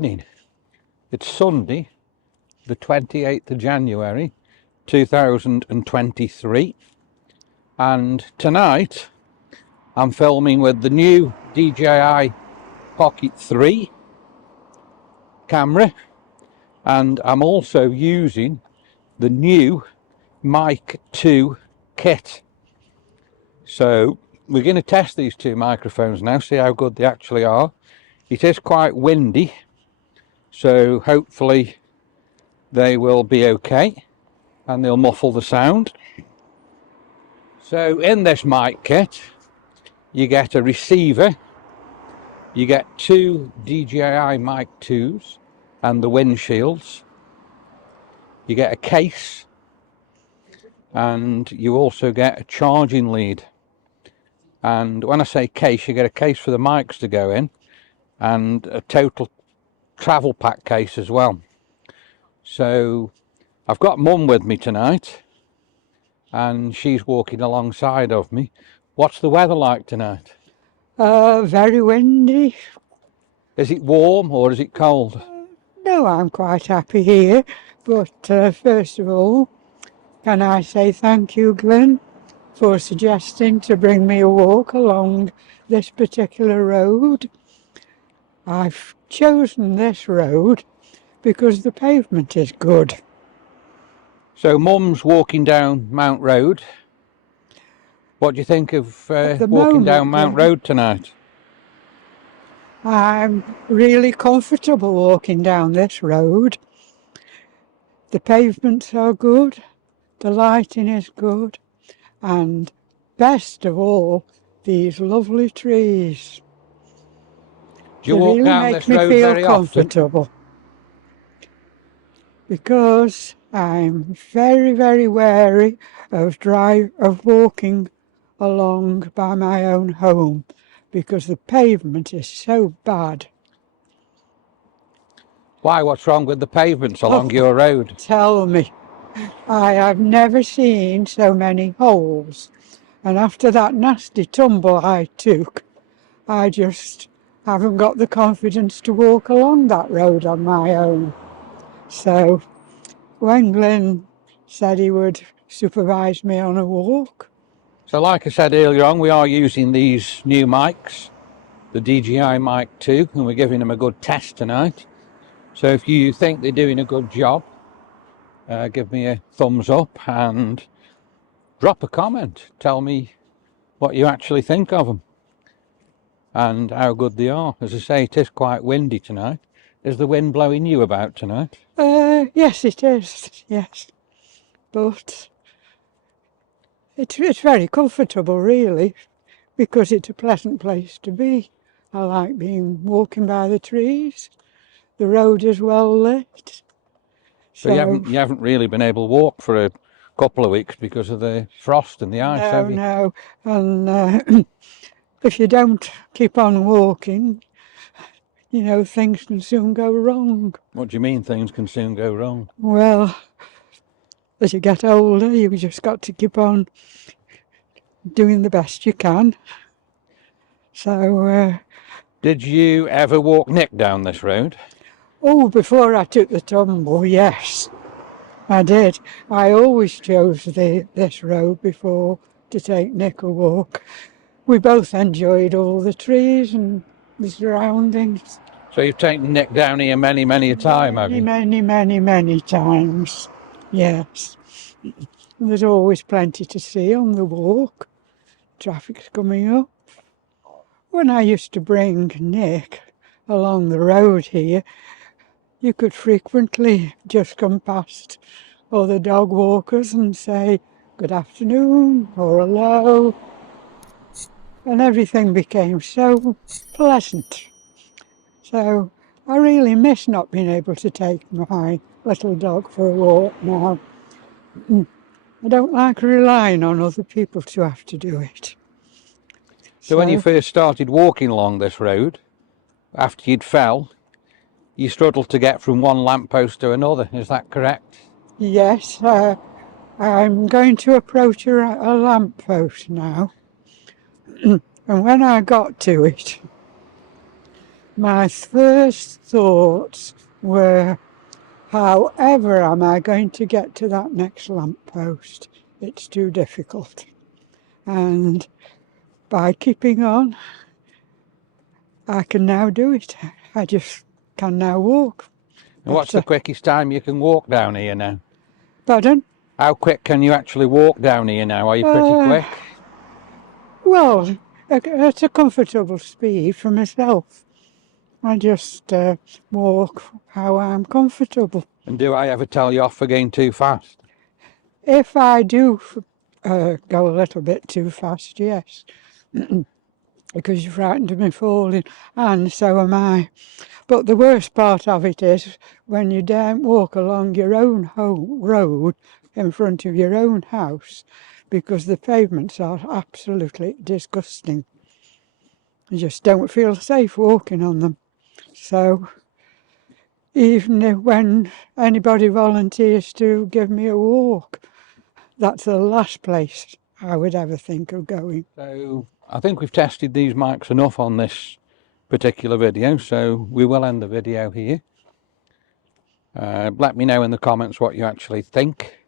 evening. It's Sunday, the 28th of January 2023, and tonight I'm filming with the new DJI Pocket 3 camera, and I'm also using the new Mike 2 kit. So we're going to test these two microphones now, see how good they actually are. It is quite windy, so hopefully they will be okay and they'll muffle the sound. So in this mic kit you get a receiver, you get two DJI Mike 2s and the windshields, you get a case, and you also get a charging lead. And when I say case, you get a case for the mics to go in and a total travel pack case as well. So I've got Mum with me tonight and she's walking alongside of me. What's the weather like tonight? Very windy. Is it warm or is it cold? No, I'm quite happy here. But first of all, can I say thank you, Glenn, for suggesting to bring me a walk along this particular road. I've chosen this road because the pavement is good. So Mum's walking down Mount Road. What do you think of walking down Mount Road tonight? I'm really comfortable walking down this road. The pavements are good, the lighting is good, and best of all, these lovely trees. Do you walk down this road very often? Comfortable. Because I'm very, very wary of walking along by my own home, because the pavement is so bad. Why? What's wrong with the pavements along your road? Tell me. I have never seen so many holes. And after that nasty tumble I took, I just haven't got the confidence to walk along that road on my own. So when Glenn said he would supervise me on a walk. So like I said earlier on, we are using these new mics, the DJI Mike 2, and we're giving them a good test tonight. So if you think they're doing a good job, give me a thumbs up and drop a comment. Tell me what you actually think of them and how good they are. As I say, it is quite windy tonight. Is the wind blowing you about tonight? Yes, it is, yes. But it's very comfortable, really, because it's a pleasant place to be. I like walking by the trees. The road is well lit. So you haven't really been able to walk for a couple of weeks because of the frost and the ice, have you? No. And if you don't keep on walking, you know, things can soon go wrong. What do you mean things can soon go wrong? Well, as you get older, you've just got to keep on doing the best you can. So... Did you ever walk Nick down this road? Oh, before I took the tumble, yes, I did. I always chose this road before to take Nick a walk. We both enjoyed all the trees and the surroundings. So you've taken Nick down here many, many a time, have you? Many times, yes. There's always plenty to see on the walk. Traffic's coming up. When I used to bring Nick along the road here, you could frequently just come past other dog walkers and say good afternoon or hello, and everything became so pleasant. So I really miss not being able to take my little dog for a walk now. I don't like relying on other people to have to do it. So when you first started walking along this road, after you'd fell, you struggled to get from one lamppost to another, is that correct? Yes, I'm going to approach a lamppost now. And when I got to it, My first thoughts were, however am I going to get to that next lamppost? It's too difficult. And by keeping on, I can now do it. I just can now walk. And what's the quickest time you can walk down here now? Pardon? How quick can you actually walk down here now? Are you pretty quick? Well, at a comfortable speed for myself. I just walk how I'm comfortable. And do I ever tell you off for going too fast? If I do go a little bit too fast, yes. Because you're frightened of me falling, and so am I. But the worst part of it is when you don't walk along your own home road in front of your own house, because the pavements are absolutely disgusting. You just don't feel safe walking on them. So even when anybody volunteers to give me a walk, that's the last place I would ever think of going. So I think we've tested these mics enough on this particular video, so we will end the video here. Let me know in the comments what you actually think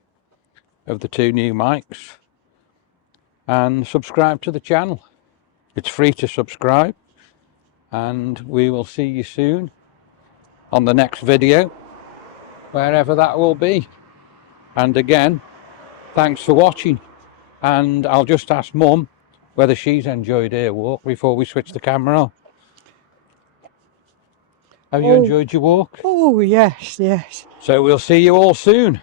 of the two new mics, and subscribe to the channel. It's free to subscribe, and we will see you soon on the next video, wherever that will be. And again, thanks for watching, and I'll just ask Mum whether she's enjoyed her walk before we switch the camera on. Have you enjoyed your walk? Oh, yes, yes. So we'll see you all soon.